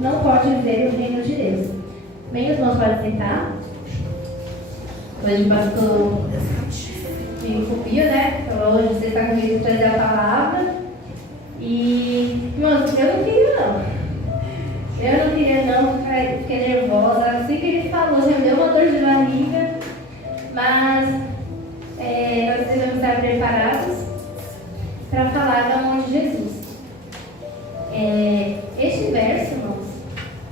não pode ver o reino de Deus. Bem, os irmãos podem sentar. Hoje o pastor me incumbiu, né? Então hoje você está comigo para trazer a palavra. E, irmãos, eu não queria não, fiquei nervosa. Assim que ele falou, já me deu uma dor de barriga. Mas nós devemos estar preparados para falar do amor de Jesus. Este verso, irmãos,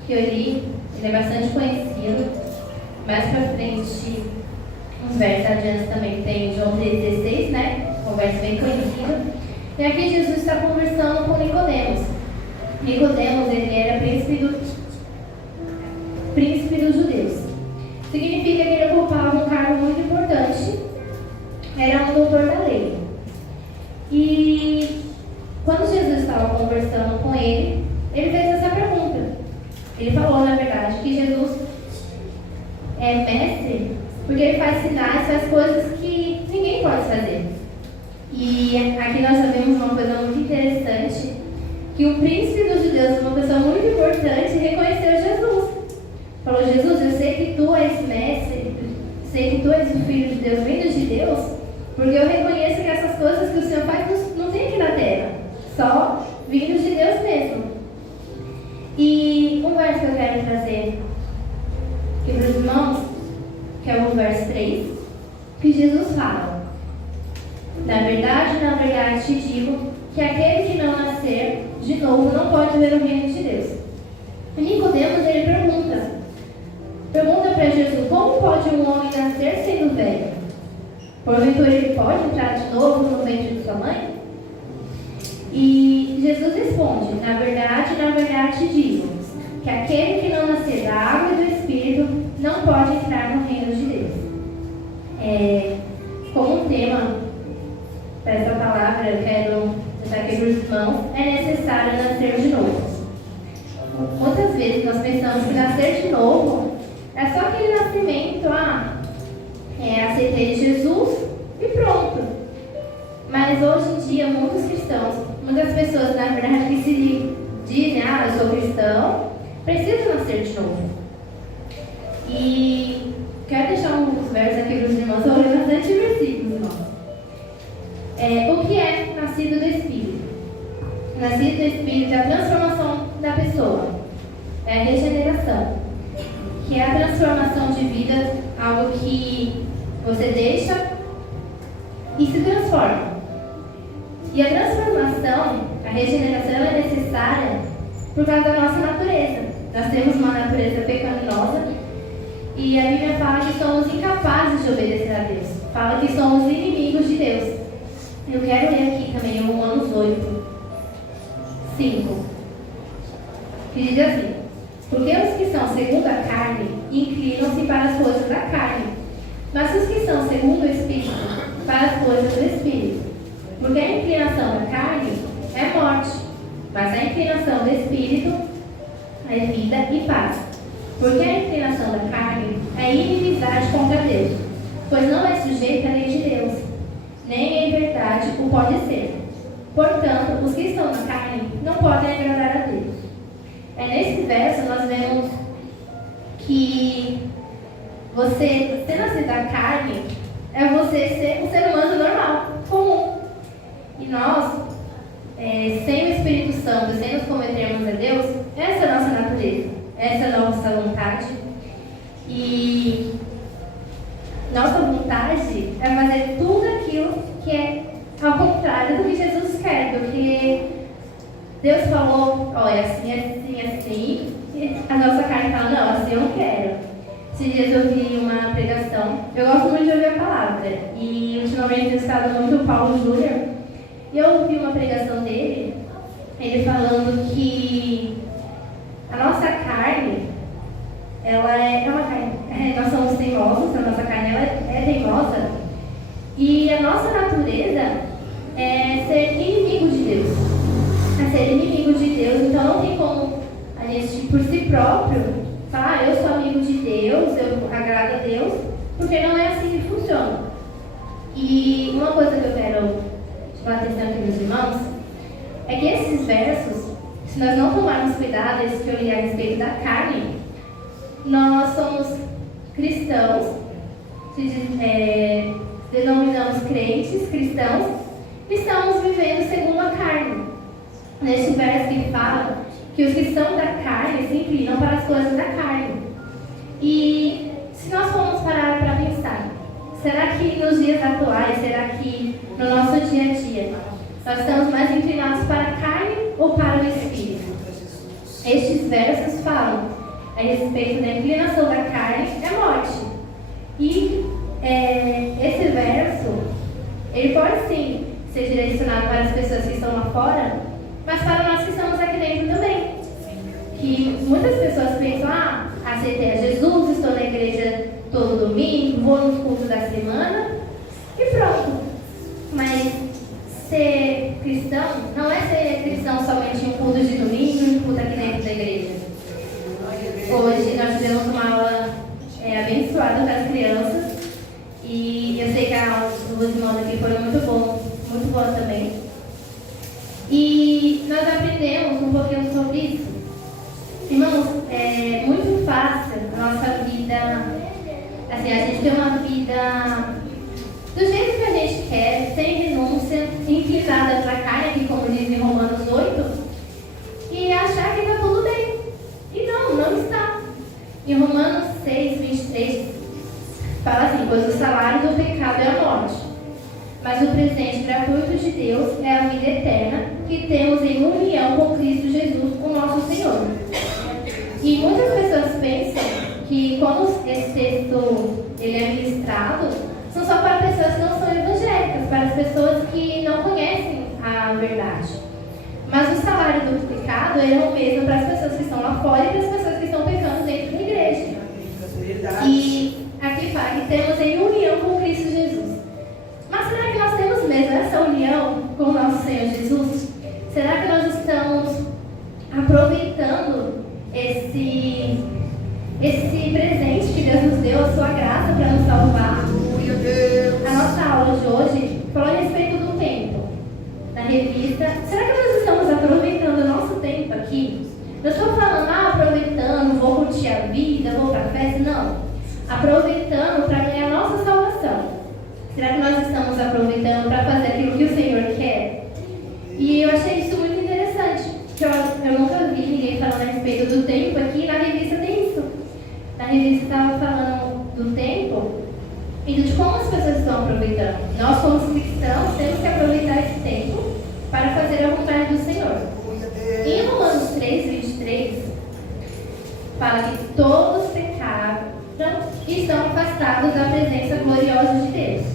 que eu li, ele é bastante conhecido. Mais para frente, uns versos adiante também tem João 3,16, né? Um verso bem conhecido. E aqui Jesus está conversando com Nicodemos. Nicodemos, ele era príncipe dos judeus. Significa que ele ocupava um cargo muito importante. Era um doutor da lei. E quando Jesus estava conversando com ele, ele fez essa pergunta. Ele falou, na verdade, que Jesus é mestre porque ele faz sinais, faz coisas que ninguém pode fazer. E aqui nós sabemos uma coisa muito interessante, que o príncipe dos judeus, uma pessoa muito importante, reconheceu Jesus. Falou, Jesus, eu sei que tu és mestre, sei que tu és o Filho de Deus, vindo de Deus, porque eu reconheço que essas coisas que o Senhor faz não tem aqui na terra, só vindo de Deus mesmo. E um verso que eu quero trazer aqui para os irmãos, que é o verso 3, que Jesus fala: na verdade te digo que aquele que não nascer de novo não pode ver o reino de Deus. E Nicodemos, ele pergunta para Jesus: como pode um homem nascer sendo velho? Porventura ele pode entrar de novo no ventre de sua mãe? E Jesus responde: na verdade te digo que aquele que não nascer da água e do Espírito não pode entrar no reino de Deus. Como um tema para essa palavra, eu quero deixar aqui para os irmãos: é necessário nascer de novo. Muitas vezes nós pensamos que nascer de novo é só aquele nascimento, aceitei Jesus e pronto. Mas hoje em dia, muitos cristãos, muitas pessoas, na verdade, que se dizem, eu sou cristão, precisam nascer de novo. E quero deixar uns versos aqui para os irmãos, eu vou ler bastante versículos, irmãos. O que é nascido do Espírito? Nascido do Espírito é a transformação da pessoa, é a regeneração, que é a transformação de vida, algo que você deixa e se transforma. E a transformação, a regeneração, ela é necessária por causa da nossa natureza. Nós temos uma natureza pecaminosa e a Bíblia fala que somos incapazes de obedecer a Deus. Fala que somos inimigos de Deus. Eu quero ler aqui também Romanos 8:5, que diz assim: porque os que são segundo a carne inclinam-se para as coisas da carne, mas os que são segundo o Espírito, para as coisas do Espírito. Porque a inclinação da carne é morte, mas a inclinação do Espírito é vida e paz. Porque a inclinação da carne é inimizade contra Deus, pois não é sujeita à lei de Deus, nem em verdade o pode ser. Portanto, os que estão na carne não podem agradar a Deus. Nesse verso nós vemos que você ser nascido da carne é você ser um ser humano normal, comum. E nós, sem o Espírito Santo, sem nos convertermos a Deus, essa é a nossa natureza, essa é a nossa vontade. E nossa vontade é fazer tudo aquilo que é ao contrário do que Jesus quer, porque Deus falou, olha, assim, e a nossa carne fala, não, assim eu não quero. Esses dias eu vi uma pregação, eu gosto muito de ouvir a palavra, e ultimamente eu estava muito o Paulo Júnior, e eu ouvi uma pregação dele, ele falando que a nossa carne, ela é uma carne, nós somos teimosos, a nossa carne ela é teimosa, e a nossa natureza é ser inimigo de Deus. É ser inimigo de Deus, então não tem como a gente, por si próprio, falar, eu sou amigo de Deus, eu agrado a Deus, porque não é assim que funciona. E uma coisa que eu quero chamar a atenção aqui, meus irmãos, é que esses versos se nós não tomarmos cuidado, esse que eu li a respeito da carne, nós somos cristãos, denominamos crentes, cristãos, e estamos vivendo segundo a carne. Neste verso que fala que os que são da carne se inclinam para as coisas da carne. E se nós formos parar para pensar, será que nos dias atuais, será que no nosso dia a dia, nós estamos mais inclinados para a carne ou para o Espírito? Estes versos falam a respeito da inclinação da carne é morte. E esse verso, ele pode sim ser direcionado para as pessoas que estão lá fora, mas para nós que estamos aqui dentro também. Que muitas pessoas pensam, aceitei a Jesus, estou na igreja todo domingo, vou nos cultos da semana e pronto. Mas ser cristão não é ser cristão somente em um culto de domingo e um culto aqui dentro da igreja. Hoje nós tivemos uma aula abençoada para as crianças e eu sei que a aula dos irmãos aqui foi muito boa também. E nós aprendemos um pouquinho sobre isso. Irmãos, é muito fácil a nossa vida, assim, a gente ter uma vida do jeito que a gente quer, sem renúncia, inclinada para a carne, aqui como diz em Romanos 8, e achar que está tudo bem. E não está. Em Romanos 6, 23, fala assim: pois o salário do pecado é a morte, mas o presente gratuito de Deus é a vida eterna, que temos em união com Cristo Jesus, o nosso Senhor. E muitas pessoas pensam que quando esse texto ele é ministrado, são só para pessoas que não são evangélicas, para as pessoas que não conhecem a verdade. Mas o salário do pecado é o mesmo para as pessoas que estão lá fora e para as pessoas que estão pecando dentro da igreja. E aqui fala que temos em união com Cristo Jesus. Mas será que nós temos mesmo essa união com o nosso Senhor Jesus? Será que nós estamos aproveitando esse presente que Deus nos deu, a sua graça para nos salvar? A nossa aula de hoje falou a respeito do tempo. Na revista, será que nós estamos aproveitando o nosso tempo aqui? Não estou falando, aproveitando, vou curtir a vida, vou para a festa. Não. Aproveitando para ganhar a nossa salvação. Será que nós estamos aproveitando para fazer aquilo que o Senhor quer? E eu achei isso muito interessante, que eu nunca vi ninguém falando a respeito do tempo aqui. Na revista tem isso. Na revista estava falando do tempo e de como as pessoas estão aproveitando. Nós, como cristãos, temos que aproveitar esse tempo para fazer a vontade do Senhor. Em Romanos 3, 23, fala que todos pecaram e estão afastados da presença gloriosa de Deus.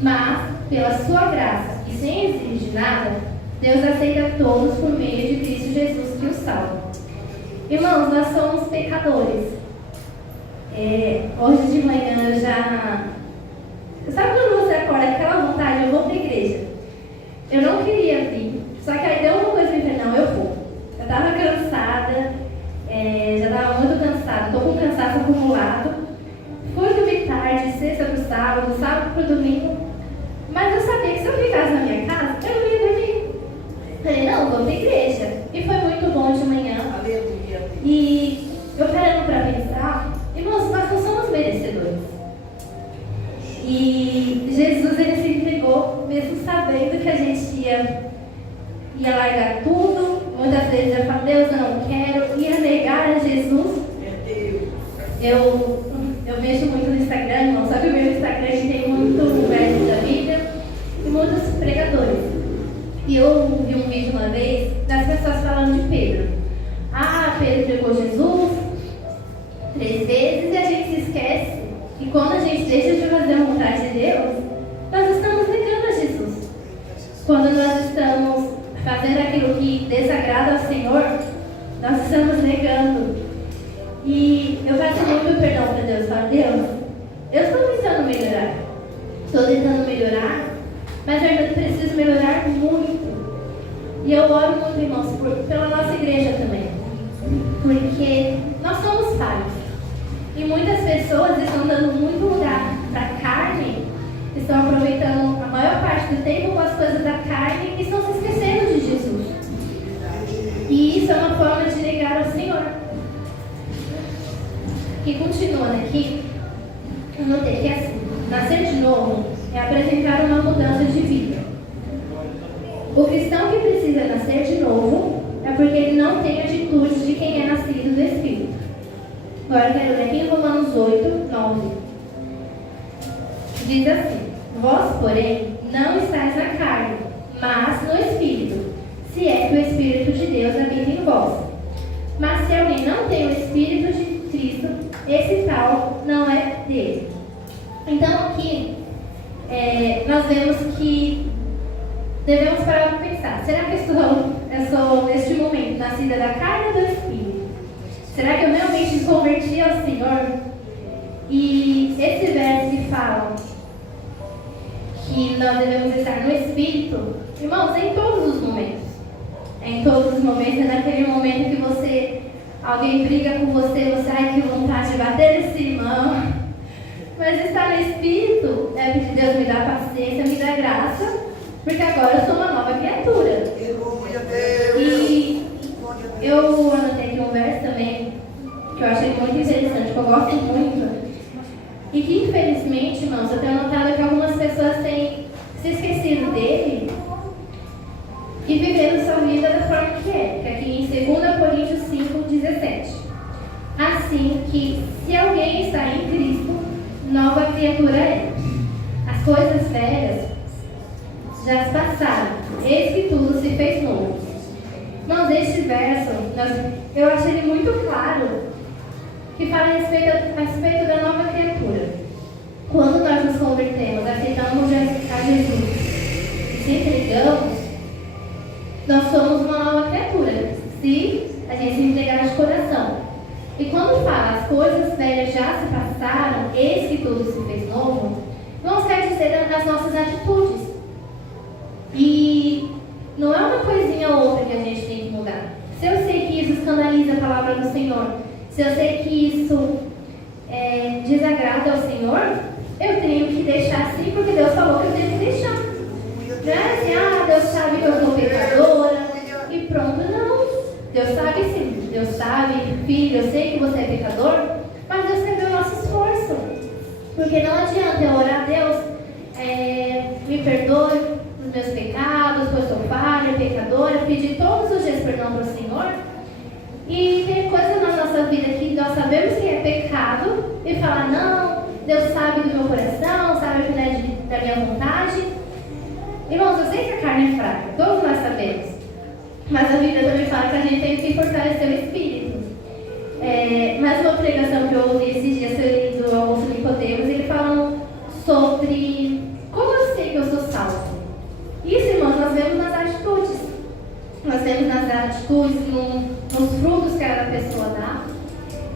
Mas, pela sua graça e sem exigir nada, Deus aceita todos por meio de Cristo Jesus que os salva. Irmãos, nós somos pecadores. Hoje de manhã eu já... Sabe quando você acorda com aquela vontade, eu vou para a igreja? Eu não queria vir, só que aí deu uma coisa e falei, não, eu vou. Eu estava cansada, já estava muito cansada, estou com cansaço acumulado. Fui dormir tarde, sexta para o sábado para o domingo, mas eu sabia que se eu ficasse na minha casa, eu não ia dormir. Falei, não, vou para a igreja. E foi muito bom de manhã. Aleluia. E eu parando para pensar, irmãos, nós não somos merecedores. E Jesus, ele se entregou, mesmo sabendo que a gente ia largar tudo. Muitas vezes eu falo, Deus, eu não quero, ia negar a Jesus. Eu vejo muito no Instagram, irmão, só que o meu Instagram tem muito verso da Bíblia e muitos pregadores. E eu vi um vídeo uma vez das pessoas falando de Pedro. Pedro pregou Jesus 3 vezes e a gente se esquece. E quando a gente deixa de fazer a vontade de Deus, nós estamos negando a Jesus. Quando nós estamos fazendo aquilo que desagrada ao Senhor, nós estamos negando. E eu peço muito perdão para Deus. Falo, Deus, eu estou tentando melhorar. Estou tentando melhorar, mas eu ainda preciso melhorar muito. E eu oro muito, irmãos, pela nossa igreja também. Porque nós somos falhos. E muitas pessoas estão dando muito lugar para a carne, estão aproveitando a maior parte do tempo com as coisas da carne e estão se esquecendo de Jesus. E E continuando aqui, eu notei que assim, nascer de novo é apresentar uma mudança de vida. O cristão que precisa nascer de novo é porque ele não tem atitudes de quem é nascido do Espírito. Agora eu quero ler aqui em Romanos 8, 9. Diz assim: Vós, porém, não estáis na carne, mas no Espírito, se é que o Espírito de Deus habita em vós. Mas se alguém não tem o Espírito de Cristo, esse tal não é dele. Então aqui, nós vemos que devemos parar para pensar: será que eu sou neste momento nascida da carne ou do Espírito? Será que eu realmente me converti ao Senhor? E esse verso que fala que nós devemos estar no Espírito, irmãos, é em todos os momentos. É em todos os momentos, é naquele momento que alguém briga com você, ai, que vontade de bater nesse irmão. Mas estar no Espírito é pedir: Deus, me dá paciência, me dá graça, porque agora eu sou uma nova criatura. E eu anotei aqui um verso também, que eu achei muito interessante, que eu gosto muito. E que, infelizmente, irmãos, eu tenho notado que algumas pessoas têm se esquecido dele e vivendo sua vida da forma que é. Que aqui em 2 Coríntios 5, 17. Assim que, se alguém está em Cristo, nova criatura é. As coisas velhas já se passaram, eis que tudo se fez novo. Irmãos, este verso, eu achei ele muito claro, que fala a respeito da nova criatura. Quando nós nos convertemos, aceitamos a Jesus e se entregamos, nós somos uma nova criatura, se a gente se entregar de coração. E quando fala as coisas velhas já se passaram, eis que tudo se fez novo, não quer dizer das nossas atitudes. E não é uma coisinha ou outra que a gente tem que mudar. Se eu sei que isso escandaliza a palavra do Senhor, se eu sei que isso desagrada ao Senhor, eu tenho que deixar assim, porque Deus falou que eu tenho que deixar. Não é assim: Deus sabe que eu sou pecadora e pronto. Não. Deus sabe sim. Deus sabe, filho, eu sei que você é pecador, mas Deus quer ver o nosso esforço. Porque não adianta eu orar a Deus, me perdoe os meus pecados, pois eu sou falha, pecadora, pedir todos os dias perdão para o Senhor. E tem coisas na nossa vida que nós sabemos que é pecado e falar: não, Deus sabe do meu coração, sabe que não é da minha vontade. Irmãos, eu sei que a carne é fraca, todos nós sabemos. Mas a Bíblia também fala que a gente tem que fortalecer o espírito. Mais uma pregação que eu ouvi esses dias foi do Augusto Nicodemos, ele falando sobre como eu sei que eu sou salvo. Isso, irmãos, nós vemos nas atitudes. Nós vemos nas atitudes, nos frutos que cada pessoa dá.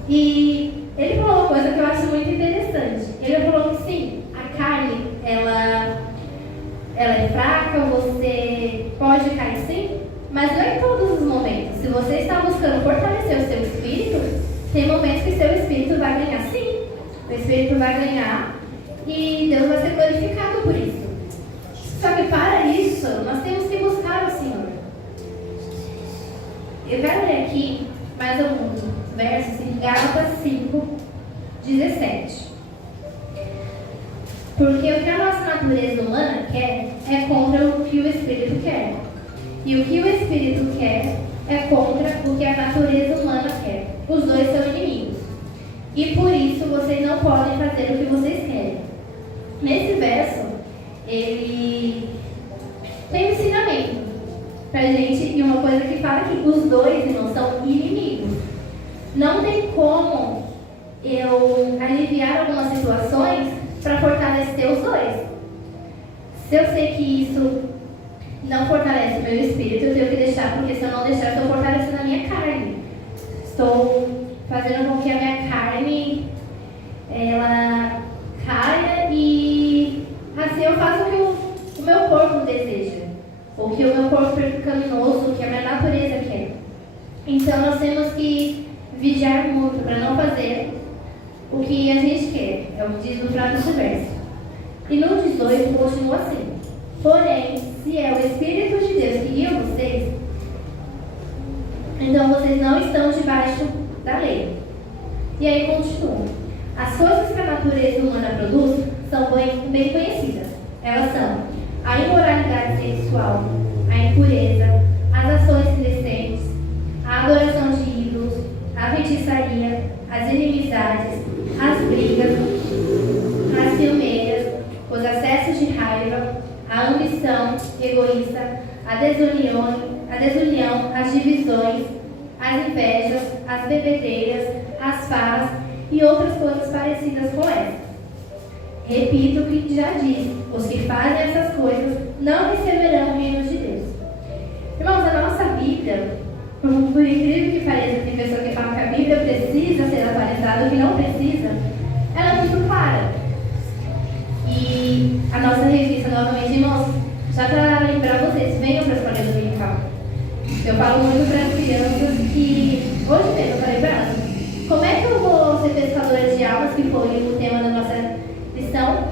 E ele falou uma coisa que eu acho muito interessante. Ele falou que sim, a carne, ela é fraca, você pode cair sim, mas não é em todos os momentos. Se você está buscando fortalecer o seu espírito, tem momentos que seu espírito vai ganhar sim. O espírito vai ganhar e Deus vai ser glorificado por isso. Só que para isso, nós temos que buscar o Senhor. Eu quero ler aqui mais alguns versos em Gálatas 5, 17. Porque o que a nossa natureza humana quer é contra o que o Espírito quer. E o que o Espírito quer é contra o que a natureza humana quer. Os dois são inimigos. E por isso vocês não podem fazer o que vocês querem. Nesse verso, ele tem um ensinamento pra gente, e uma coisa que fala que os dois, irmãos, são inimigos. Não tem como eu aliviar algumas situações para fortalecer os dois. Se eu sei que isso não fortalece o meu espírito, eu tenho que deixar, porque se eu não deixar, eu estou fortalecendo a minha carne. Estou fazendo com que a minha carne ela caia e assim eu faço o que o meu corpo deseja, o que o meu corpo pecaminoso, o que a minha natureza quer. Então nós temos que vigiar muito para não fazer o que a gente quer. É o que diz no próprio verso. E no 18 continua assim: porém, se é o Espírito de Deus que guia vocês, então vocês não estão debaixo da lei. E aí continua. As coisas que a natureza humana produz são bem conhecidas. Elas são a imoralidade sexual, a impureza, as ações indecentes, a adoração de ídolos, a feitiçaria, as inimizades, as brigas, as ciumeiras, os acessos de raiva, a ambição egoísta, a desunião, as divisões, as invejas, as bebedeiras, as farras e outras coisas parecidas com essas. Repito o que já disse: os que fazem essas coisas não receberão o reino de Deus. Irmãos, a nossa Bíblia, por incrível que pareça, tem pessoa que fala que a Bíblia precisa ser atualizada ou que não precisa, ela é muito clara. E a nossa revista, novamente, irmãos, já para lembrar vocês, venham para a escola dominical. Eu falo muito para as crianças que, hoje mesmo, eu falei para elas, como é que eu vou ser pescadora de almas, que foi o tema da nossa lição,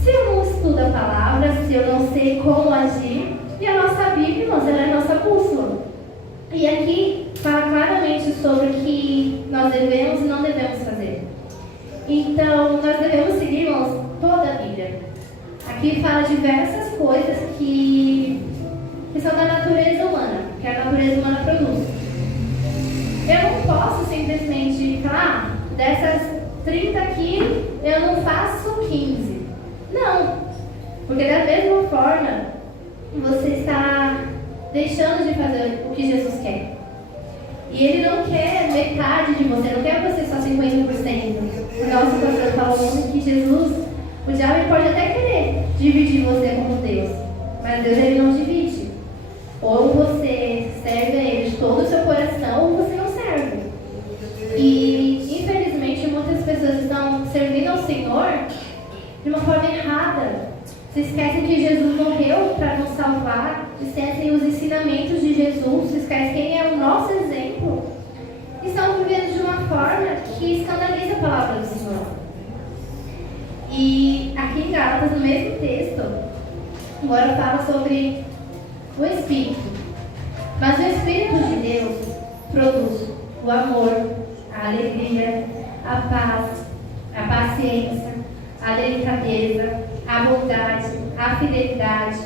se eu não estudo a palavra, se eu não sei como agir? E a nossa Bíblia, irmãos, ela é a nossa bússola. E aqui fala claramente sobre o que nós devemos e não devemos fazer. Então, nós devemos seguir, irmãos, toda a Bíblia. Aqui fala diversas coisas que são da natureza humana, que a natureza humana produz. Eu não posso simplesmente falar, dessas 30 aqui, eu não faço 15. Não, porque da mesma forma, você está deixando de fazer o que Jesus quer. E Ele não quer metade de você, não quer você só 50%. O nosso pastor falou que Jesus, o diabo pode até querer dividir você como Deus, mas Deus ele não divide. Ou você serve a Ele de todo o seu coração, ou você não serve. E, infelizmente, muitas pessoas estão servindo ao Senhor de uma forma errada. Se esquecem que Jesus morreu para nos salvar, esquecem os ensinamentos de Jesus, se esquecem quem é o nosso exemplo. E estão vivendo de uma forma que escandaliza a palavra do Senhor. E aqui em Gálatas, no mesmo texto, agora fala sobre o Espírito. Mas o Espírito de Deus produz o amor, a alegria, a paz, a paciência, a delicadeza, a bondade, a fidelidade,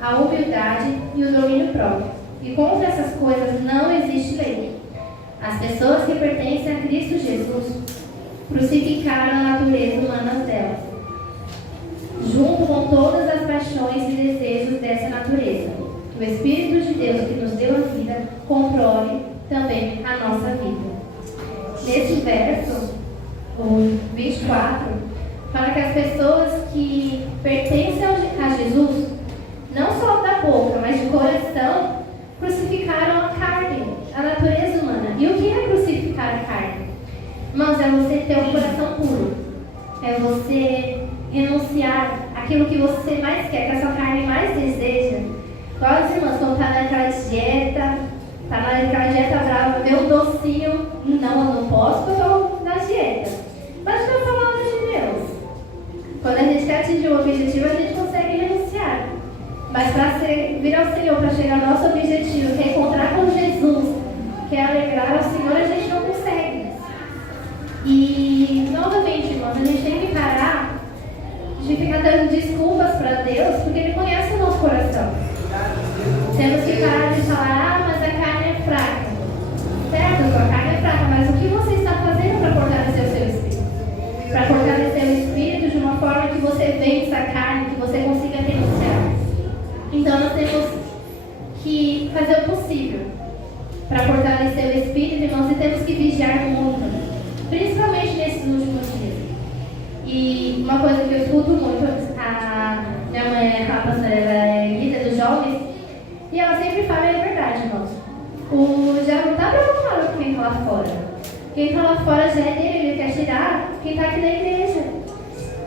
a humildade e o domínio próprio. E contra essas coisas não existe lei. As pessoas que pertencem a Cristo Jesus crucificaram a natureza humana delas, junto com todas as paixões e desejos dessa natureza. O Espírito de Deus que nos deu a vida controle também a nossa vida. Nesse verso, o 24, fala que as pessoas que pertencem a Jesus, não só da boca, mas de coração, crucificaram a carne, a natureza humana. E o que é crucificar a carne? Irmãos, é você ter um coração puro. É você renunciar aquilo que você mais quer, que a sua carne mais deseja. Igual os irmãos, quando está naquela dieta, está naquela dieta brava, vê um docinho, não, eu não posso porque eu estou na dieta. Mas não é a palavra de Deus. Quando a gente quer atingir um objetivo, a gente consegue renunciar. Mas para vir ao Senhor, para chegar ao nosso objetivo, que é encontrar com Jesus, que é alegrar ao Senhor, a gente não consegue. E, novamente, irmãos, a gente tem que parar de ficar dando desculpas para Deus, porque Ele conhece o nosso coração. Temos que parar de falar, mas a carne é fraca. Certo, sua carne é fraca, mas o que você está fazendo para fortalecer o seu espírito? Para fortalecer o espírito de uma forma que você vença a carne, que você consiga renunciar. Então nós temos que fazer o possível para fortalecer o espírito, irmãos, e temos que vigiar muito, principalmente nesses últimos dias. E uma coisa que eu escuto muito, a minha mãe, a pastora, ela é líder dos jovens, e ela sempre fala, é verdade, irmãos. O diabo não está preocupado com quem está lá fora. Quem está lá fora já é dele, ele quer tirar quem está aqui na igreja.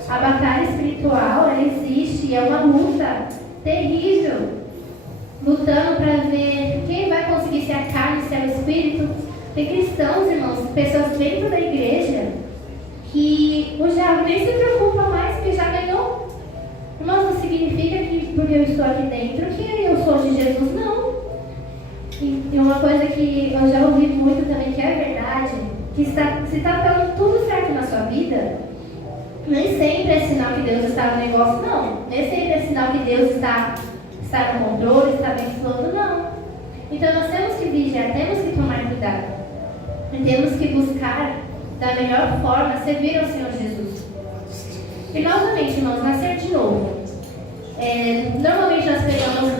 A batalha espiritual, ela existe, e é uma luta terrível, lutando para ver quem vai conseguir ser a carne, ser o espírito. Tem cristãos, irmãos, pessoas dentro da igreja, que o diabo nem se preocupa mais, porque já ganhou. Irmãos, não significa que porque eu estou aqui dentro que eu sou de Jesus, não. E uma coisa que eu já ouvi muito também, que é verdade, que se está dando tudo Nem sempre é sinal que Deus está no negócio, não. Nem sempre é sinal que Deus está no controle, está abençoando, não. Então nós temos que vigiar, temos que tomar cuidado. E temos que buscar da melhor forma servir ao Senhor Jesus. E novamente, irmãos, nascer de novo. Normalmente nós pegamos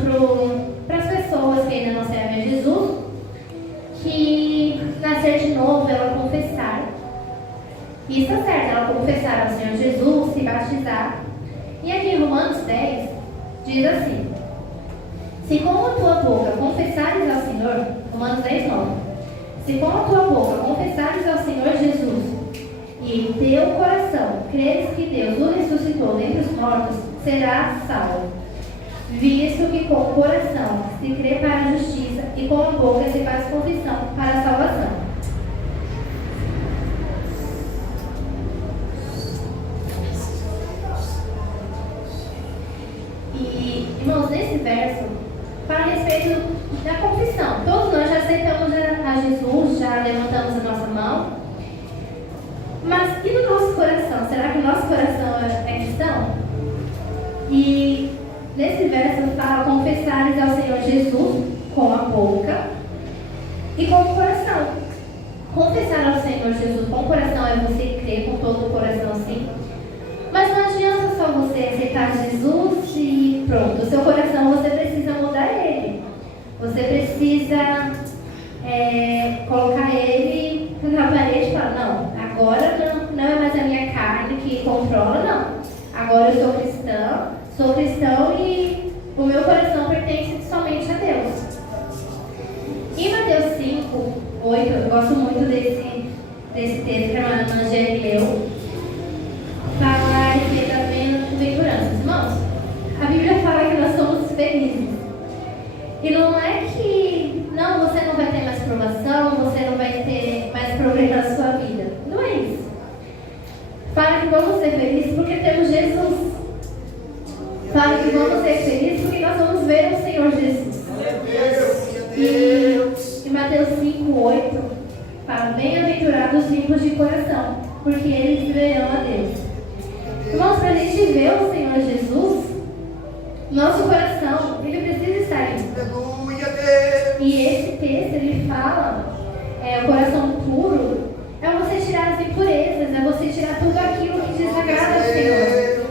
para as pessoas que ainda não servem a Jesus, que nascer de novo, ela confessar. Isso é certo, ela confessar ao Senhor Jesus, se batizar. E aqui em Romanos 10, diz assim: se com a tua boca confessares ao Senhor, Romanos 10, 9, se com a tua boca confessares ao Senhor Jesus, e em teu coração creres que Deus o ressuscitou dentre os mortos, serás salvo. Visto que com o coração se crê para a justiça, e com a boca se faz confissão para a salvação. E, irmãos, nesse verso, fala a respeito da confissão. Todos nós já aceitamos a Jesus, já levantamos a nossa mão. Mas e no nosso coração? Será que o nosso coração é cristão? E nesse verso fala confessares ao Senhor Jesus com a boca e com o coração. Confessar ao Senhor Jesus com o coração é você crer com todo o coração, sim. Mas não adianta só você aceitar Jesus e pronto. O seu coração, você precisa mudar ele. Você precisa colocar ele na parede e falar: não, agora não é mais a minha carne que controla, não. Agora eu sou cristão e o meu coração pertence somente a Deus. Em Mateus 5, 8, eu gosto muito desse texto que a irmã Angélica leu. Fala a respeito das bem-aventuranças. Irmãos, a Bíblia fala que nós somos felizes. E não é que você não vai ter mais provação, você não vai ter mais problema na sua vida. Não é isso. Fala que vamos ser felizes porque temos Jesus. Fala que vamos ser felizes porque nós vamos ver o Senhor Jesus. E em Mateus 5, 8, fala: bem-aventurados os limpos de coração, porque eles verão a Deus. Irmãos, para a gente ver o Senhor Jesus, nosso coração, ele precisa estar limpo. E esse texto, ele fala, o coração puro, é você tirar as impurezas, é você tirar tudo aquilo que desagrada ao Senhor.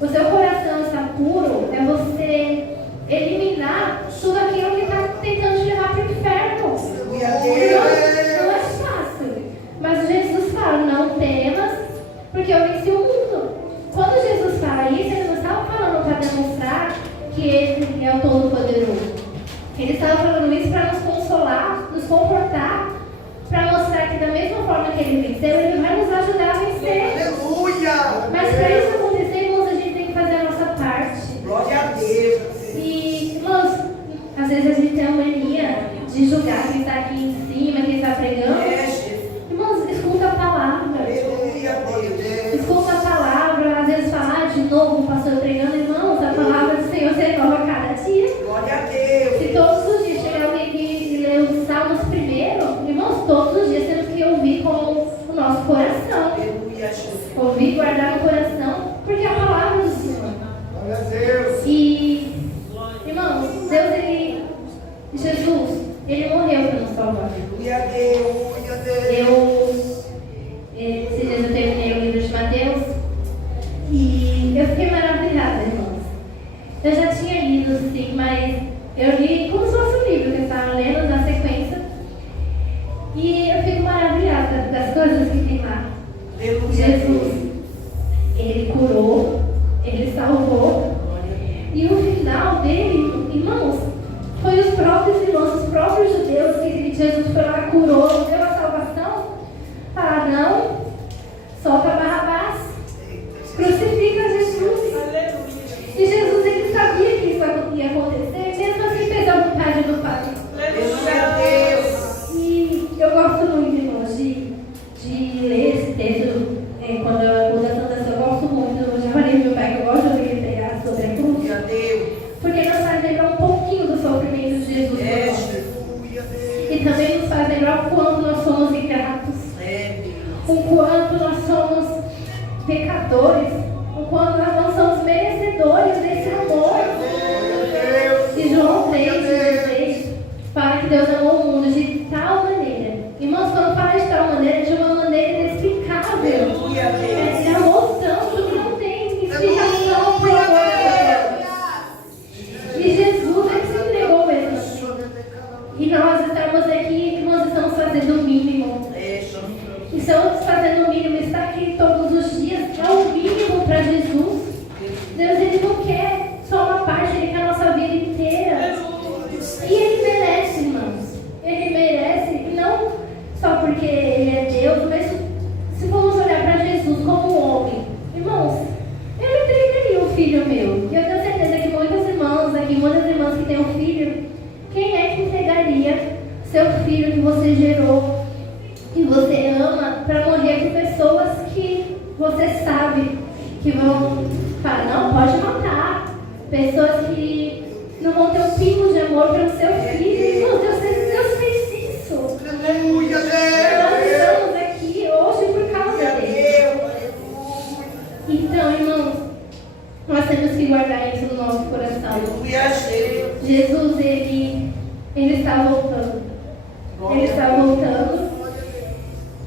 O seu coração está puro, é você eliminar tudo aquilo que está tentando te levar para o inferno. Não é fácil. Mas Jesus fala: não temas, porque eu venci o mundo. Quando Jesus fala isso, ele não estava falando para demonstrar que ele é o Todo-Poderoso. Ele estava falando isso para nos consolar, nos confortar, para mostrar que da mesma forma que ele venceu, ele vai nos ajudar a vencer. Aleluia! Mas para isso acontecer, irmãos, a gente tem que fazer a nossa parte. Glória a Deus! E, irmãos, às vezes a gente tem a mania de julgar quem está aqui em cima, quem está pregando. Irmãos, escuta a palavra. Aleluia, glória a Deus! Escuta a palavra, às vezes falar de novo, o pastor pregando. Irmãos, a palavra do Senhor se renova cada dia. Glória a Deus! Se todos os dias chegar alguém que lê os Salmos primeiro, irmãos, todos os dias temos que ouvir com o nosso coração. Aleluia, Jesus! Ouvir, guardar no coração, porque é a palavra do Senhor. Glória a Deus! E, irmãos, Jesus, ele morreu para nos salvar. Glória a Deus! Esses dias eu terminei o livro de Mateus e eu fiquei maravilhada, irmãos. Eu já tinha lido, sim, mas eu li como se fosse um livro que eu estava lendo na sequência. E eu fico maravilhada das coisas que tem lá. Jesus, ele curou, ele salvou. E o final dele, irmãos, foi os próprios irmãos, os próprios judeus que Jesus foi lá, curou, deu a salvação. Falaram: não, solta Barrabás, crucifica Jesus. E Jesus, ele sabia que isso ia acontecer, mesmo assim fez a vontade do Pai. Glória a Deus! E eu gosto muito, irmãos, de ler esse texto. Quando eu uso a Santa Ceia, eu gosto muito. Eu já falei pro meu pai que eu gosto de ouvir ele pregar sobre a cruz. Glória a Deus! Porque nos faz lembrar um pouquinho do sofrimento de Jesus. E também nos faz lembrar o quanto nós somos ingratos. O quanto nós somos pecadores, o quanto nós não somos merecedores desse amor. E João 3,16 fala que Deus amou o mundo de tal maneira. Irmãos, quando fala de tal maneira, de uma maneira inexplicável. Ele amou tanto que não tem explicação para o amor de Deus. E Jesus, ele se entregou mesmo. E nós estamos aqui, nós estamos fazendo o mínimo. E estamos fazendo o mínimo, estar aqui todos os dias é o mínimo para Jesus. Deus, ele não quer só uma parte, ele quer a nossa vida inteira. E ele merece, irmãos. Ele merece, e não só porque ele é Deus, mas se formos olhar para Jesus como um homem, irmãos, eu entregaria um filho meu. E eu tenho certeza que muitas irmãs que têm um filho, quem é que entregaria seu filho que você gerou, que você ama, para morrer por pessoas que você sabe que vão falar, não, pode matar. Pessoas que não vão ter um pingo de amor pelo seu filho. Meu Deus, Deus fez isso. Aleluia, Nós estamos aqui hoje por causa dele. Então, irmãos, nós temos que guardar isso no nosso coração. Jesus, ele está voltando. Ele está voltando.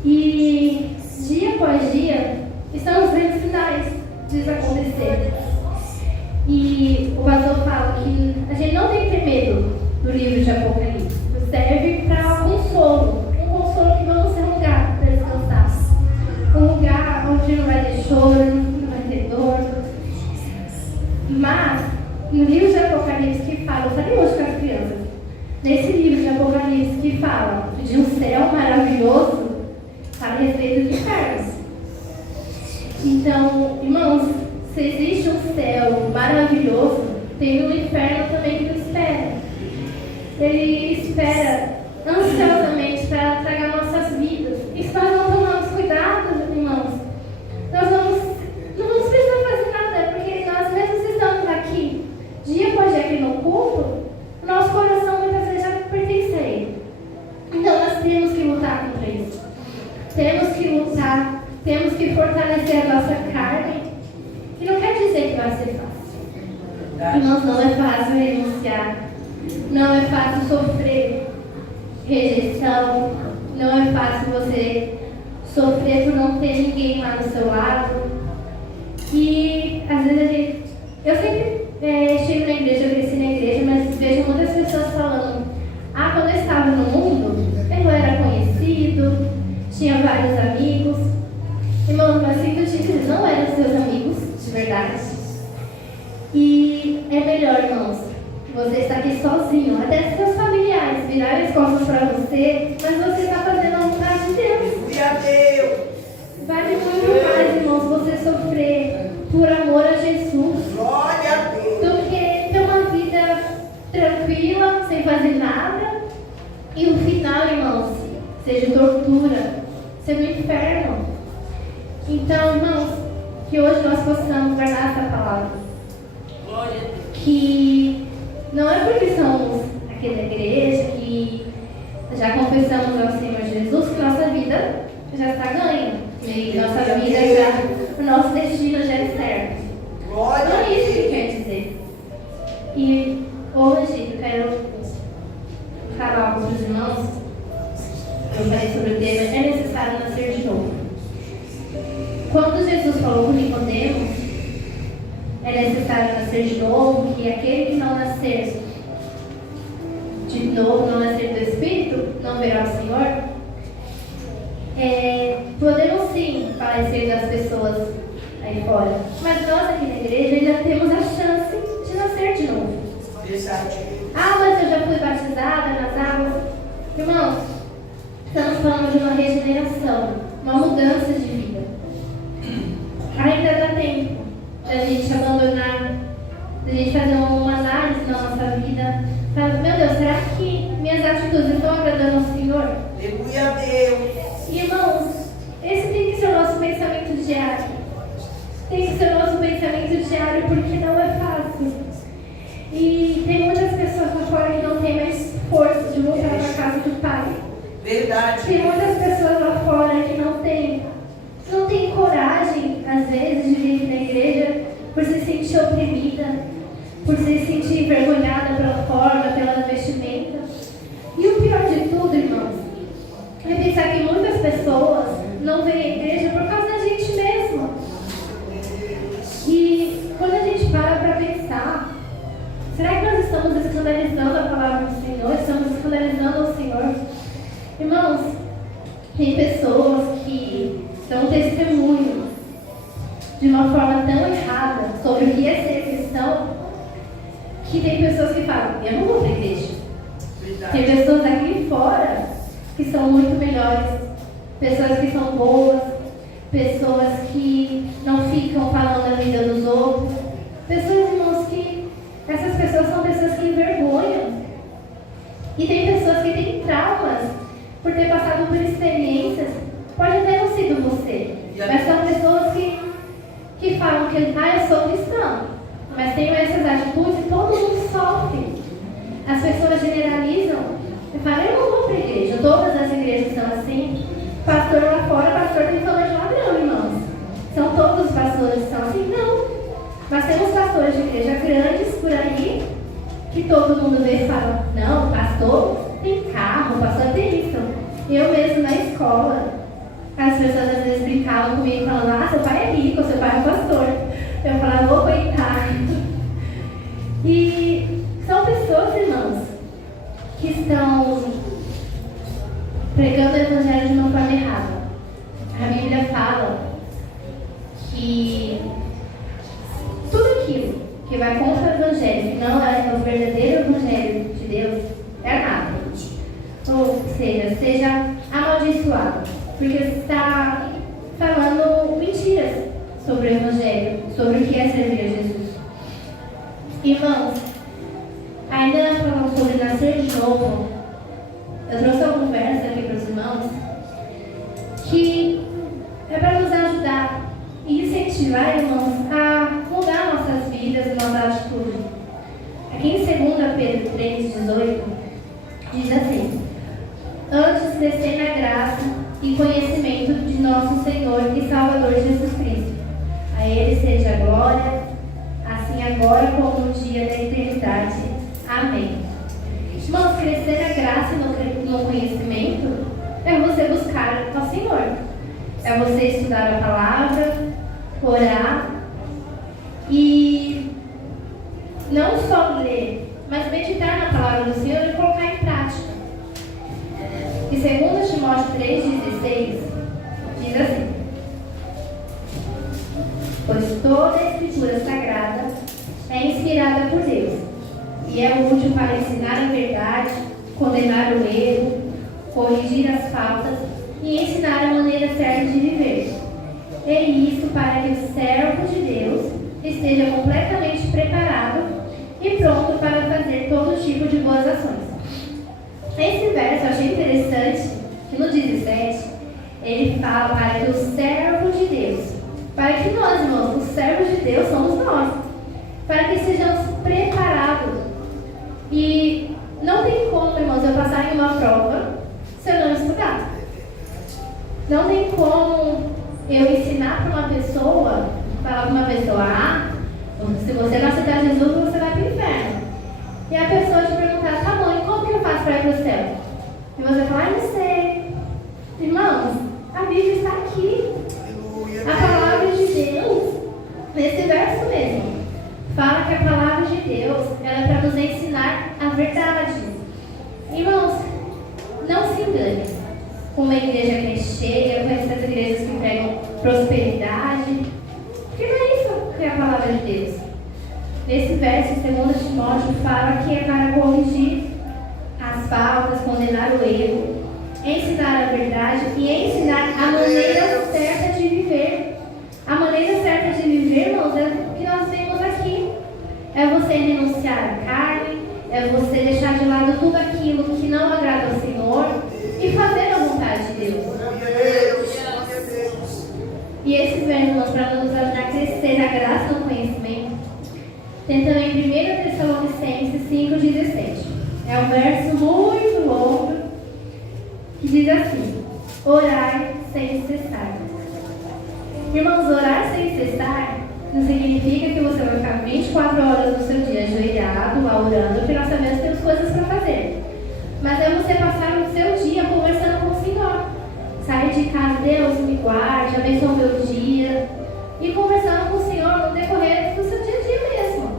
E dia após dia, estamos vendo sinais disso acontecer. E o pastor fala que a gente não tem que ter medo do livro de Apocalipse. Serve para consolo. Um consolo que vamos ser um lugar para descansar. Um lugar onde não vai ter choro, não vai ter dor. Mas, no livro de Apocalipse que fala, eu falei hoje com as crianças, nesse livro de Apocalipse que fala de um céu maravilhoso, fala a respeito de infernos. Então, irmãos, se existe um céu maravilhoso, tem um inferno também que nos espera. Ele espera ansiosamente para tragar nossas vidas. E se nós não tomarmos cuidado, irmãos, nós não vamos precisar fazer nada, porque nós mesmos estamos aqui, dia após dia aqui no culto, o nosso coração muitas vezes já pertence a Ele. Então nós temos que lutar contra isso. Temos que lutar, temos que fortalecer a nossa carne. E não quer dizer que vai ser fácil. Irmãos, não é fácil renunciar. Não é fácil sofrer rejeição. Não é fácil você sofrer por não ter ninguém lá do seu lado. E às vezes eu sempre chego na igreja, eu cresci na igreja, mas vejo muitas pessoas falando: quando eu estava no mundo, eu era conhecido, tinha vários amigos. Irmãos, mas sinto te dizer, não eram seus amigos de verdade. E é melhor, irmãos, você está aqui sozinho, até seus familiares virarem as costas para você, mas você está fazendo a vontade de Deus. Vale muito mais, irmãos, você sofrer por amor a Jesus do que ter uma vida tranquila, sem fazer nada, e o final, irmãos, seja tortura, seja um inferno. Então, irmãos, que hoje nós possamos guardar essa palavra. Que não é porque somos aqui da igreja, que já confessamos ao Senhor Jesus, que nossa vida já está ganha. E nossa vida já, o nosso destino já é certo. Não é isso que quer dizer. E hoje eu quero falar algo para os irmãos. Eu falei sobre o tema, é necessário nascer de novo. Quando Jesus falou com Nicodemos, é necessário nascer de novo, que aquele que não nascer de novo, não nascer do Espírito, não verá o Senhor. Podemos sim parecer das pessoas aí fora, mas nós aqui na igreja ainda temos a chance de nascer de novo. Mas eu já fui batizada nas águas. Irmãos, estamos falando de uma regeneração, uma mudança de vida. Ainda dá tempo da gente abandonar, da gente fazer uma análise na nossa vida. Falar, meu Deus, será que minhas atitudes estão agradando ao Senhor? Aleluia, Deus. Irmãos, esse tem que ser o nosso pensamento diário. Tem que ser o nosso pensamento diário, porque não é fácil. E tem muitas pessoas lá fora que não têm mais força de voltar para a casa do Pai. Verdade. Tem muitas pessoas lá fora que não têm sentir oprimida, por se sentir envergonhada pela forma, pela vestimenta. E o pior de tudo, irmãos, é pensar que muitas pessoas não vêm à igreja por causa da gente mesmo. E quando a gente para pensar, será que nós estamos escandalizando a palavra do Senhor? Estamos escandalizando o Senhor? Irmãos, tem pessoas que dão testemunho de uma forma tão errada sobre o que é ser cristão, que tem pessoas que falam, eu não vou para a igreja. Tem pessoas aqui fora que são muito melhores, pessoas que são boas, pessoas que não ficam falando da vida dos outros, pessoas, irmãos, que essas pessoas são pessoas que envergonham. E tem pessoas que têm traumas por ter passado por experiências, pode até não ser você, mas são pessoas que falam que eu sou cristão, mas tenho essas atitudes e todo mundo sofre. As pessoas generalizam e falam, eu não vou para a igreja, todas as igrejas são assim. Pastor lá fora, pastor tem fama de ladrão, irmãos. São todos os pastores que são assim? Não. Mas temos pastores de igreja grandes por aí, que todo mundo vê e fala, não, pastor tem carro, pastor tem isso. Eu mesmo na escola, as pessoas às vezes brincavam comigo falando, seu pai é rico, seu pai é pastor. Eu falava, vou coitar. E são pessoas, irmãos, que estão pregando o evangelho de uma forma errada. A Bíblia fala que tudo aquilo que vai contra o evangelho, que não é o verdadeiro evangelho de Deus, é nada. Ou seja, seja amaldiçoado, porque está falando mentiras sobre o evangelho, sobre o que é servir a Jesus. Irmãos, ainda falando sobre nascer de novo, eu trouxe algum verso aqui para os irmãos que é para nos ajudar e incentivar, irmãos, a mudar nossas vidas e nossa atitude. Aqui em 2 Pedro 3,18 diz assim: antes crescer na graça e conhecimento de nosso Senhor e Salvador Jesus Cristo. A Ele seja a glória, assim agora como no dia da eternidade. Amém. Irmãos, crescer na graça e no conhecimento é você buscar ao Senhor. É você estudar a palavra, orar e não só ler, mas meditar na palavra do Senhor e colocar em prática. E 2 Timóteo 3,16 diz assim: pois toda a Escritura Sagrada é inspirada por Deus e é útil para ensinar a verdade, condenar o erro, corrigir as faltas e ensinar a maneira certa de viver. E isso para que o servo de Deus esteja completamente preparado e pronto para fazer todo tipo de boas ações. Esse verso eu achei interessante, que no 17, ele fala para que o servo de Deus, para que nós, irmãos, os servos de Deus somos nós, para que sejamos preparados. E não tem como, irmãos, eu passar em uma prova se eu não estudar. Não tem como eu ensinar para uma pessoa, falar para uma pessoa, se você não aceitar Jesus, você vai para o inferno. E a pessoa te perguntar, tá bom, e como que eu faço para ir para o céu? E você fala, não sei. Irmãos, a Bíblia está aqui. A palavra de Deus, nesse verso mesmo, fala que a palavra de Deus ela é para nos ensinar a verdade. Irmãos, não se engane com uma igreja que é cheia, com essas igrejas que pregam prosperidade, porque não é isso que é a palavra de Deus. Nesse verso, 2 Timóteo fala que é para corrigir as faltas, condenar o erro, ensinar a verdade e ensinar a maneira certa de viver. A maneira certa de viver, irmãos, é o que nós vemos aqui. É você renunciar à carne, é você deixar de lado tudo aquilo que não agrada ao Senhor e fazer a vontade de Deus. E esse verso, irmãos, para nos ajudar a crescer na graça e no conhecimento, tem também 1 Tessalonicenses 5,17. É um verso muito longo que diz assim: orai sem cessar. Irmãos, orar sem cessar Não significa que você vai ficar 24 horas no seu dia ajoelhado, orando, porque nós sabemos que temos coisas para fazer. Mas é você passar o seu dia conversando com o Senhor. Sair de casa, Deus me guarde, abençoe o meu dia. E conversando com o Senhor no decorrer do seu dia a dia mesmo.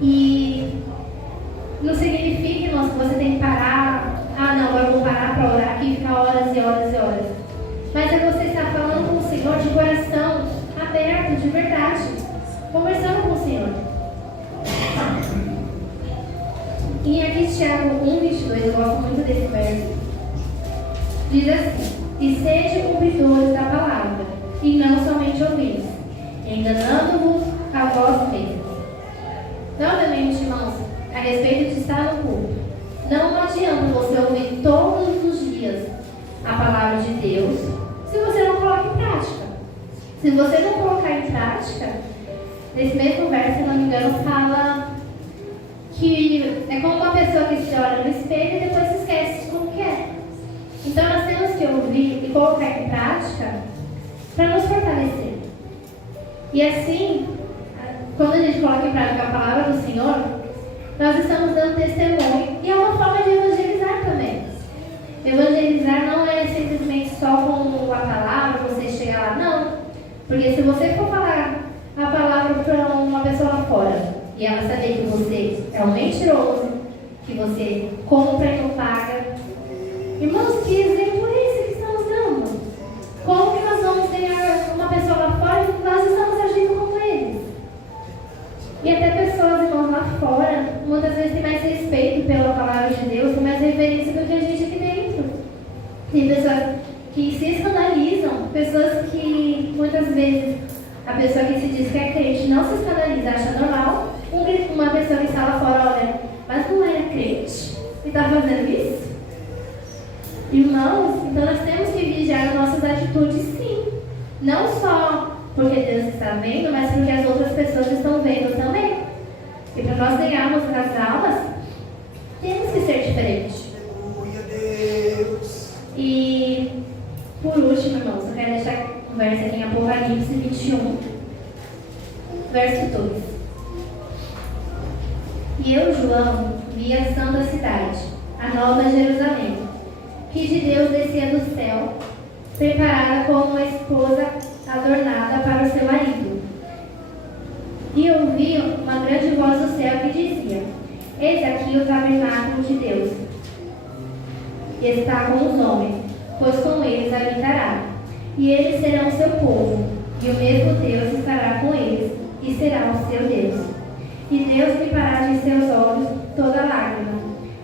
E não significa, irmãos, que você tem que parar. Ah, não, agora eu vou parar para orar aqui e ficar horas e horas e horas. Mas é você estar falando com o Senhor de coração aberto, de verdade. Conversando com o Senhor. E aqui Tiago 1:22, eu gosto muito desse verso. Diz assim: e sede cumpridores da palavra, e não somente ouvintes, enganando-vos a vós mesmos. Novamente, irmãos, a respeito de estar no culto, não adianta você ouvir todos os dias a palavra de Deus se você não coloca em prática. Se você não colocar em prática, nesse mesmo verso, se não me engano, fala que é como uma pessoa que se olha no espelho e depois se esquece de como que é. Então nós temos que ouvir e colocar em prática para nos fortalecer. E assim, quando a gente coloca em prática a palavra do Senhor, nós estamos dando testemunho. E é uma forma de evangelizar também. Evangelizar não é simplesmente só com a palavra, você chegar lá, não. Porque se você for falar a palavra para uma pessoa lá fora e ela saber que você é um mentiroso, que você compra e não paga, irmãos, que exemplo é esse que estamos dando? Como que nós vamos ganhar uma pessoa lá fora e nós estamos agindo como eles? E até pessoas, irmãos, lá fora, muitas vezes têm mais respeito pela palavra de Deus, têm mais reverência do que a gente aqui dentro. Tem pessoas que se escandalizam, pessoas que muitas vezes a pessoa que se diz que é crente não se escandaliza, acha normal. Uma pessoa que está lá fora, olha, mas não era crente e está fazendo isso? Irmãos, então nós temos que vigiar nossas atitudes, sim. Não só porque Deus está vendo, mas porque as outras pessoas estão vendo também. E para nós ganharmos nas aulas, temos que ser diferentes. Aleluia, Deus. E por último, irmãos, eu quero deixar um verso aqui em Apocalipse 21, verso 2. E eu, João, vi a santa cidade, a nova Jerusalém, que de Deus descia do céu, preparada como uma esposa adornada para o seu marido. E ouvi uma grande voz do céu que dizia: eis aqui o tabernáculo de Deus, e está com os homens, pois com eles habitará. E eles serão seu povo, e o mesmo Deus estará com eles, e será o seu Deus. E Deus limpará de seus olhos toda lágrima,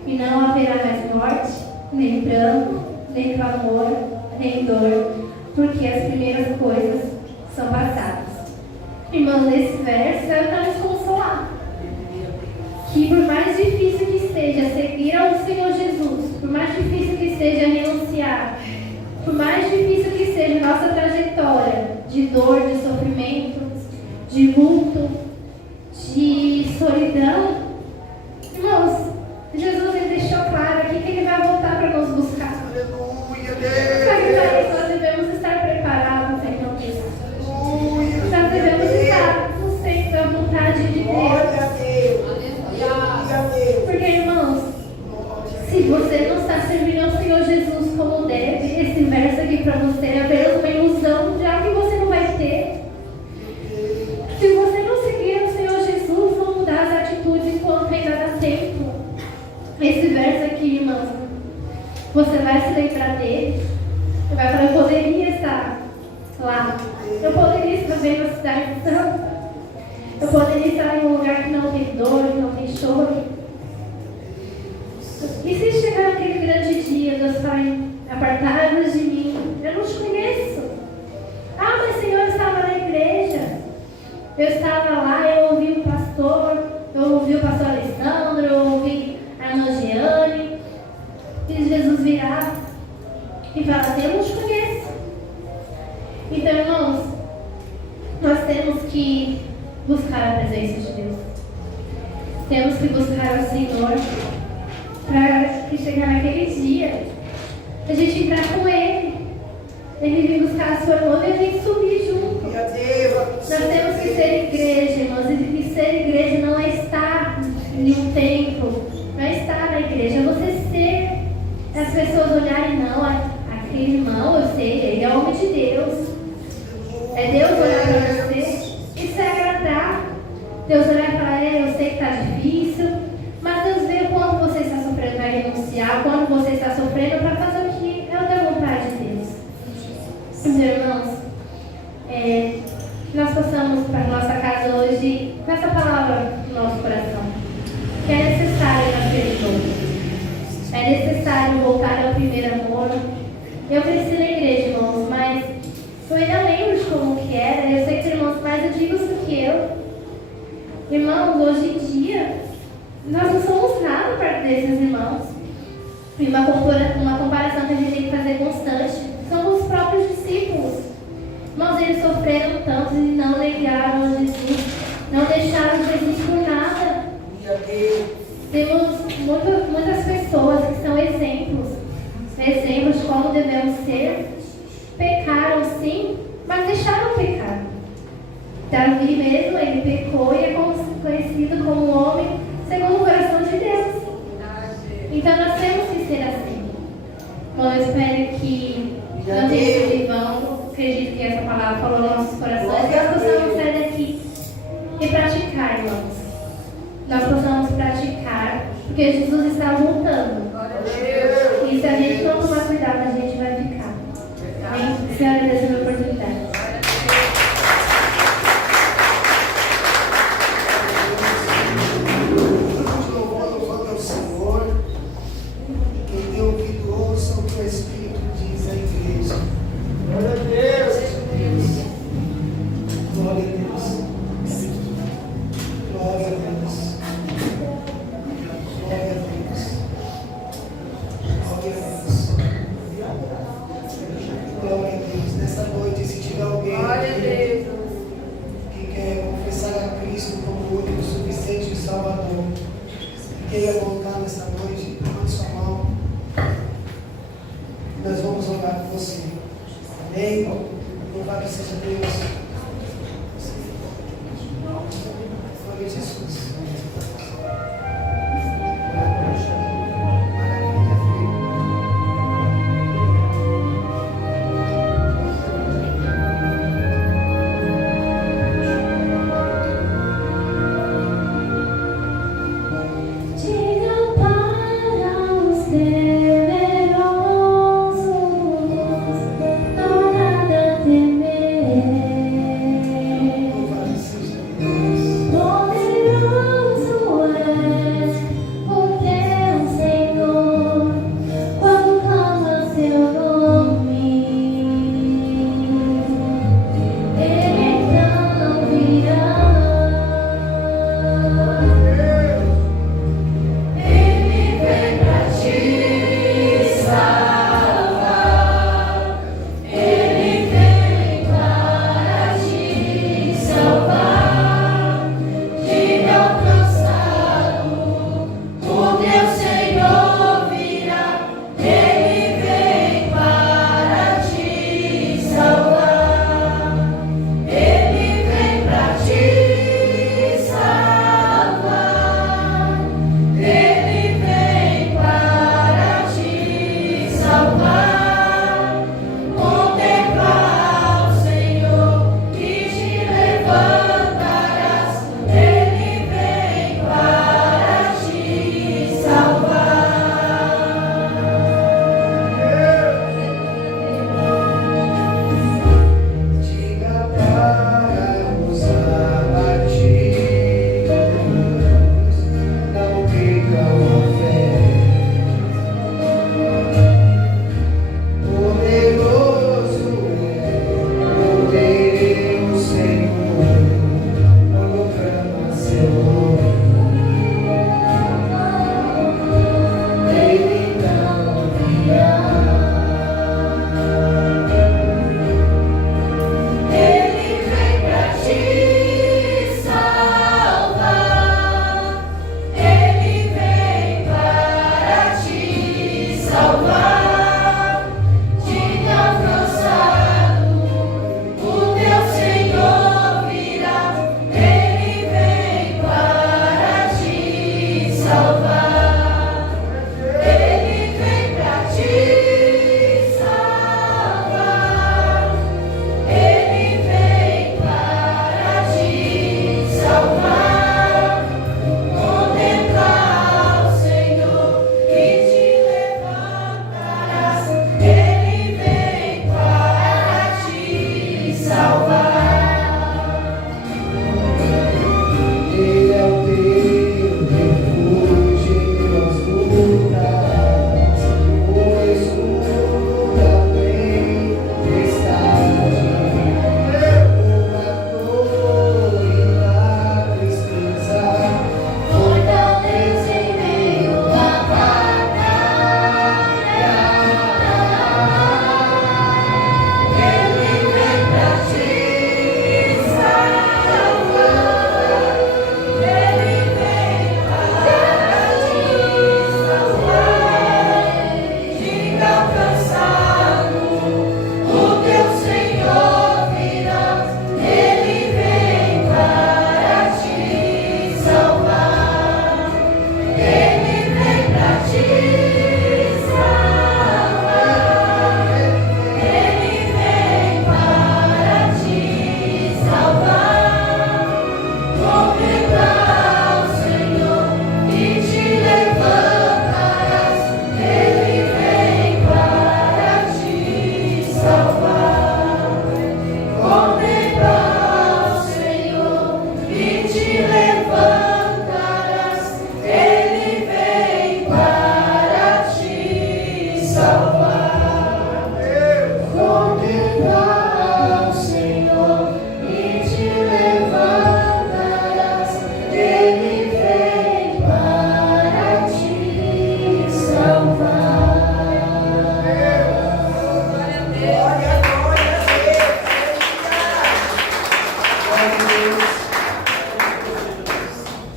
e não haverá mais morte, nem pranto, nem clamor, nem dor, porque as primeiras coisas são passadas. Irmãos, nesse verso, eu quero nos consolar. Que por mais difícil que esteja seguir ao Senhor Jesus, por mais difícil que esteja renunciar, por mais difícil que seja nossa trajetória de dor, de sofrimento, de luto, de solidão, irmãos, Jesus ele deixou claro aqui que ele vai voltar para nos buscar. Aleluia, Para Deus. que nós devemos estar preparados, então, isso. Aleluia, Nós devemos Deus. estar no centro da vontade de Deus. Glória a Deus. Aleluia, Deus. Porque, irmãos, se você não está servindo ao Senhor Jesus como deve, esse verso aqui para você é apenas uma ilusão de algo que você não vai ter. Se você não seguir o Senhor Jesus, não mudar as atitudes enquanto ainda dá tempo. Esse verso aqui, irmãos, você vai se lembrar dele. Você vai falar: eu poderia estar lá. Eu poderia estar vendo a cidade santa. Eu poderia estar em um lugar que não tem dor, que não tem choro. E se chegar aquele grande dia, Deus vai: apartai-vos de mim, eu não te conheço. Ah, mas Senhor, eu estava na igreja, eu estava lá, eu ouvi o pastor, eu ouvi o pastor Alessandro, eu ouvi a irmã Giane. E Jesus virá e fala: eu não te conheço. Então, irmãos, nós temos que buscar a presença de Deus. Temos que buscar o Senhor para que chegar naquele dia, a gente entrar com Ele vir buscar a sua noiva e a gente subir junto. Glória a Deus. Nós temos que ser Deus vai falar, eu sei que está difícil, mas Deus vê quando você está sofrendo para renunciar, quando você está sofrendo para fazer o que é da vontade de Deus. Meus irmãos, nós passamos para a nossa casa hoje com essa palavra no nosso coração, que é necessário nascer de novo. É necessário voltar ao primeiro amor. Eu cresci na igreja, irmãos, mas eu ainda lembro de como que era. Eu sei que irmãos mais antigos do que eu. Irmãos, hoje em dia, nós não somos nada perto desses irmãos. E uma comparação que a gente tem que fazer constante são os próprios discípulos. Irmãos, eles sofreram tanto e não negaram a Jesus, não deixaram Jesus por nada. Temos muitas pessoas que são exemplos de como devemos ser. Pecaram sim, mas deixaram o pecado. Davi mesmo, ele pecou e é conhecido como um homem segundo o coração de Deus. Então nós temos que ser assim. Bom, eu espero que não tenha sido em vão. Acredito que essa palavra falou nos nossos corações e nós possamos sair daqui e praticar, irmãos. Nós possamos praticar, porque Jesus está voltando. E se a gente não tomar cuidado, a gente vai ficar. Amém? Senhora, agradeço a oportunidade. Vamos louvando ao Senhor. Quem tem ouvido, ouça o que o Espírito diz à igreja. Glória a Deus. Glória a Deus. Glória a Deus. Glória a Deus. Glória a Deus. Glória a Deus. Nessa noite, se tiver alguém aqui que quer confessar a Cristo como o único, suficiente e Salvador, e queira voltar nessa noite, levante sua mão. Nós vamos orar por você. Amém? Louvado seja Deus. Glória a Jesus. Diga ao Pai.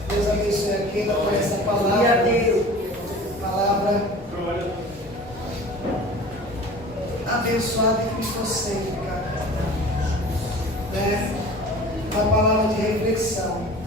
Deus abençoe a Keila por essa palavra. Palavra abençoada e cristocêntrica. Né? Uma palavra de reflexão.